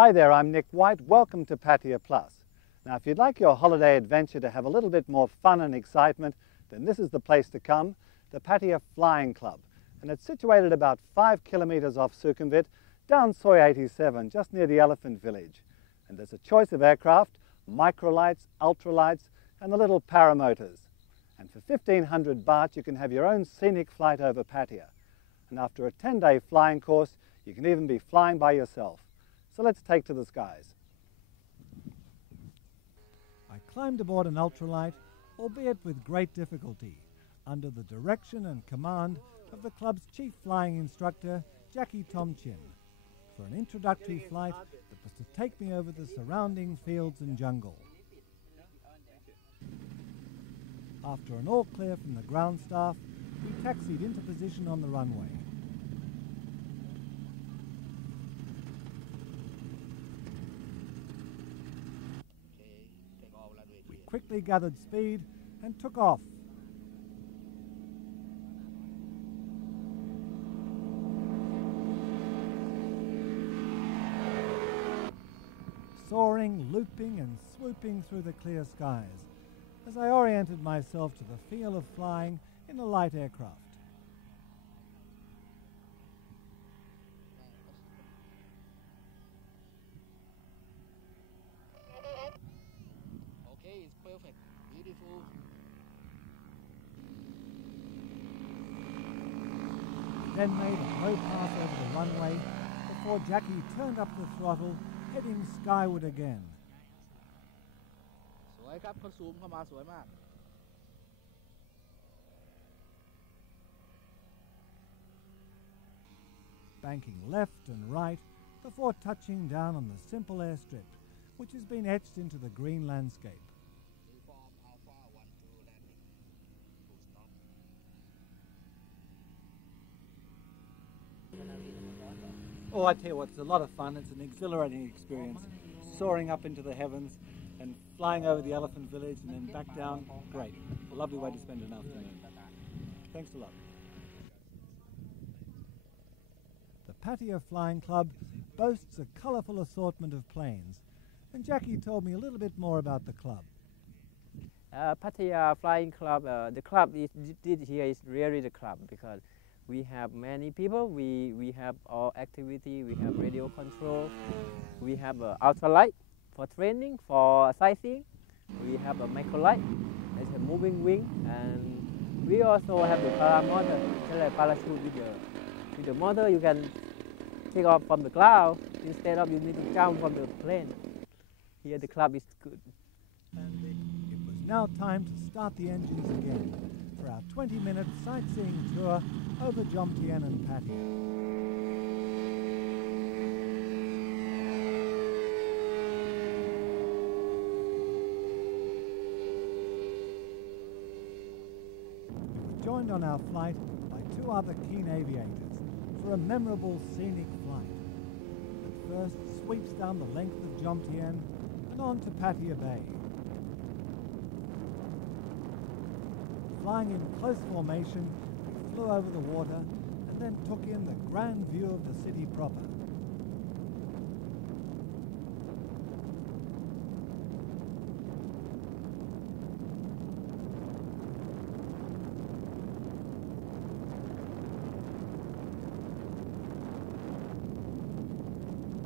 Hi there, I'm Nick White. Welcome to Pattaya Plus. Now, if you'd like your holiday adventure to have a little bit more fun and excitement, then this is the place to come, the Pattaya Flying Club. And it's situated about 5 kilometres off Sukhumvit, down Soi 87, just near the elephant village. And there's a choice of aircraft, microlights, ultralights, and the little paramotors. And for 1,500 baht, you can have your own scenic flight over Pattaya. And after a 10-day flying course, you can even be flying by yourself. So let's take to the skies. I climbed aboard an ultralight, albeit with great difficulty, under the direction and command of the club's chief flying instructor, Jackie Tomchin, for an introductory flight that was to take me over the surrounding fields and jungle. After an all clear from the ground staff, we taxied into position on the runway. We quickly gathered speed and took off. Soaring, looping and swooping through the clear skies as I oriented myself to the feel of flying in a light aircraft. Okay, it's perfect. Beautiful. We then made a low pass over the runway before Jackie turned up the throttle, heading skyward again. สวยครับเขาซูมเข้ามาสวยมาก Banking left and right before touching down on the simple airstrip, which has been etched into the green landscape. Reform Alpha 12 landing. Full stop. Oh, I tell you what, it's a lot of fun. It's an exhilarating experience. Soaring up into the heavens and flying over the elephant village and then back down. Great. A lovely way to spend an afternoon. Thanks a lot. The Pattaya Flying Club boasts a colourful assortment of planes. And Jackie told me a little bit more about the club. Pattaya Flying Club, the club here is really the club because we have many people, we have all activity, we have radio control, we have ultralight for training, for sightseeing, we have a microlight, it's a moving wing, and we also have the paramotor, like parachute with the motor you can take off from the cloud instead of you need to jump from the plane. Here the club is good. And it was now time to start the engines again for our 20-minute sightseeing tour over Jomtien and Pattaya. We were joined on our flight by 2 other keen aviators for a memorable scenic flight that first sweeps down the length of Jomtien and on to Pattaya Bay. Flying in close formation, we flew over the water and then took in the grand view of the city proper.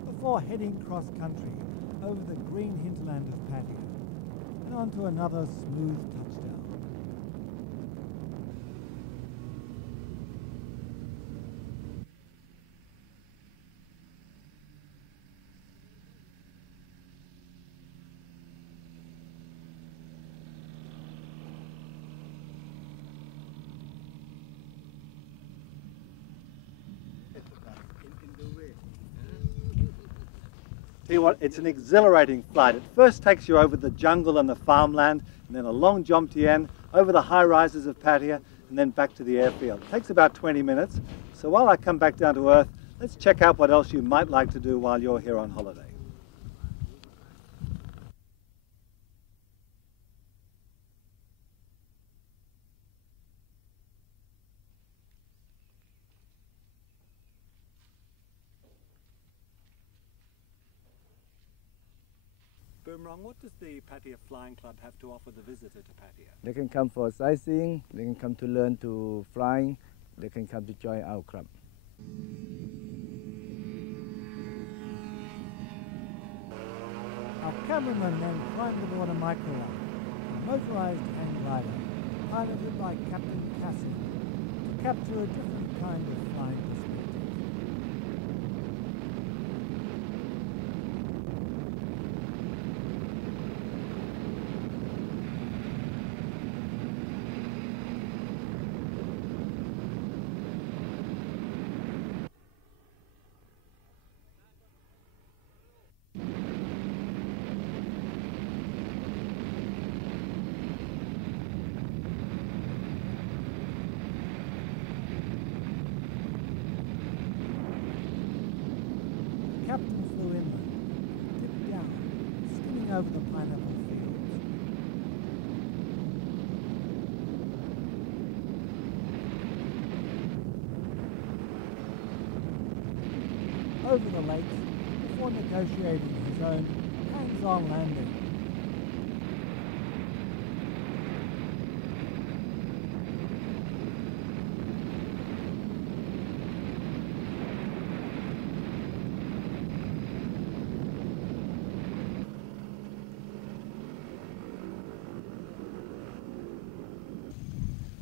Before heading cross-country over the green hinterland of Pattaya and onto another smooth touchdown. Tell you what, it's an exhilarating flight. It first takes you over the jungle and the farmland, and then along Jomtien, over the high rises of Pattaya, and then back to the airfield. It takes about 20 minutes. So while I come back down to earth, let's check out what else you might like to do while you're here on holiday. Boomerang, what does the Pattaya Flying Club have to offer the visitor to Pattaya? They can come for sightseeing, they can come to learn to flying, they can come to join our club. Our cameraman then climbed aboard a microlight, a motorised hang glider, piloted by Captain Cassie, to capture a different kind of flying perspective. The captain flew inland, dipped down, skimming over the pineapple fields. Over the lakes before negotiating his own hands-on landing.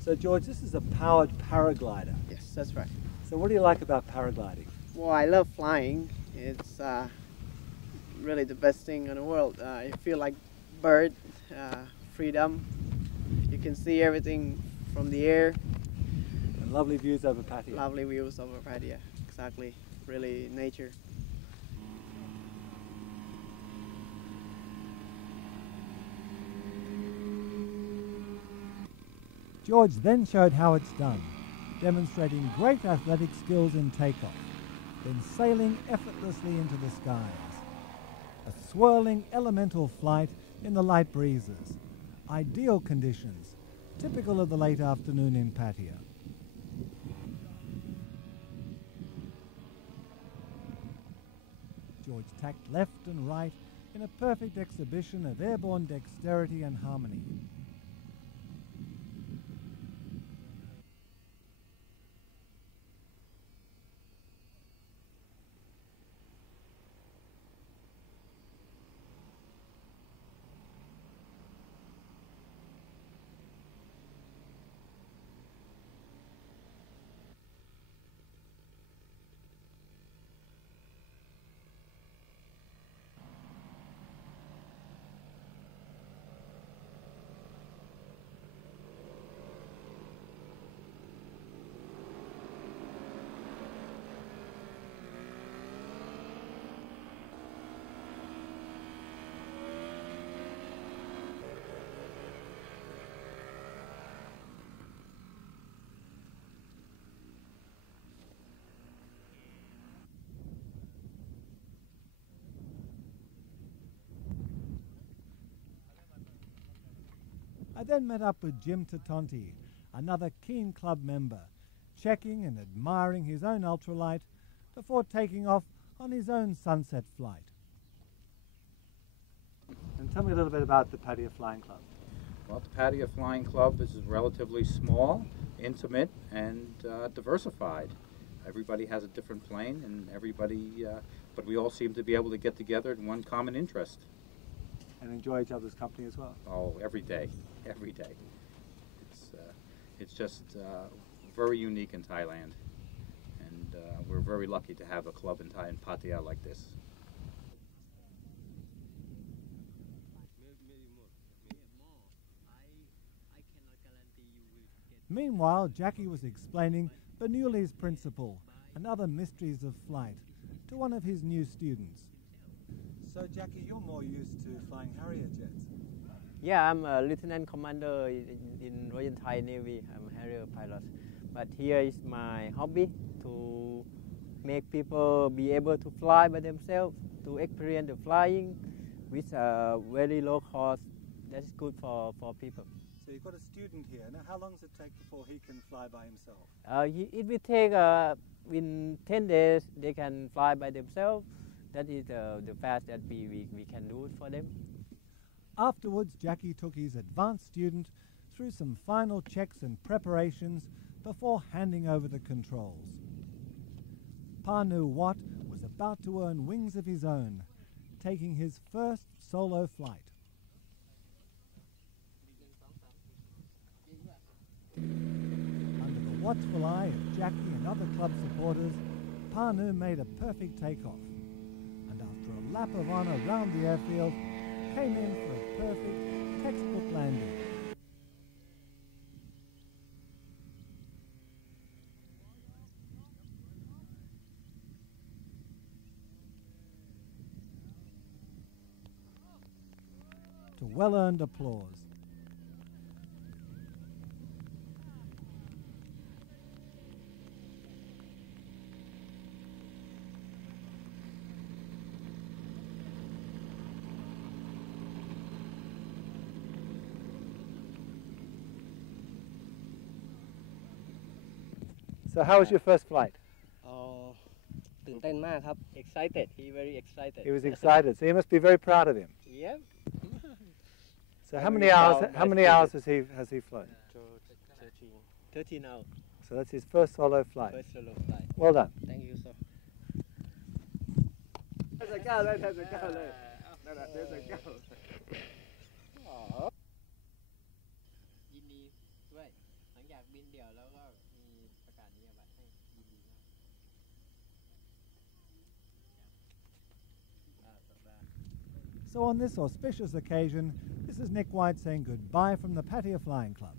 So George, this is a powered paraglider. Yes, that's right. So what do you like about paragliding? Well, I love flying. It's really the best thing in the world. You feel like bird, freedom. You can see everything from the air. And lovely views over Pattaya. Lovely views over Pattaya. Exactly. Really nature. George then showed how it's done, demonstrating great athletic skills in takeoff, then sailing effortlessly into the skies. A swirling elemental flight in the light breezes. Ideal conditions, typical of the late afternoon in Pattaya. George tacked left and right in a perfect exhibition of airborne dexterity and harmony. I then met up with Jim Tatonti, another keen club member, checking and admiring his own ultralight before taking off on his own sunset flight. And tell me a little bit about the Pattaya Flying Club. Well, the Pattaya Flying Club is relatively small, intimate, and diversified. Everybody has a different plane, and but we all seem to be able to get together in one common interest. And enjoy each other's company as well. Oh, every day, every day. It's just very unique in Thailand, and we're very lucky to have a club in Pattaya like this. Meanwhile, Jackie was explaining Bernoulli's principle and other mysteries of flight to one of his new students. So Jackie, you're more used to flying Harrier jets. Yeah, I'm a lieutenant commander in Royal Thai Navy. I'm a Harrier pilot. But here is my hobby, to make people be able to fly by themselves, to experience the flying with a very low cost. That's good for people. So you've got a student here. Now how long does it take before he can fly by himself? It will take, in 10 days, they can fly by themselves. That is the fast that we can do it for them. Afterwards, Jackie took his advanced student through some final checks and preparations before handing over the controls. Panu Watt was about to earn wings of his own, taking his first solo flight. Under the watchful eye of Jackie and other club supporters, Panu made a perfect takeoff, and after a lap of honour round the airfield, came in for a perfect textbook landing. To well-earned applause. So how was your first flight? ตื่นเต้นมากครับ excited he very excited He was excited, so you must be very proud of him. yeah So I'm how many really hours? proud of How my many hours has he flown? 13 hours So that's his first solo flight. first solo flight Well done. thank you sir จะก้าวเลยจะก้าวเลยนั่นแหละจะก้าว ยินดีด้วยหลังจากบินเดี่ยวแล้วก็มีประกาศนียบัตรให้ยินดีมาก So on this auspicious occasion, this is Nick White saying goodbye from the Pattaya Flying Club.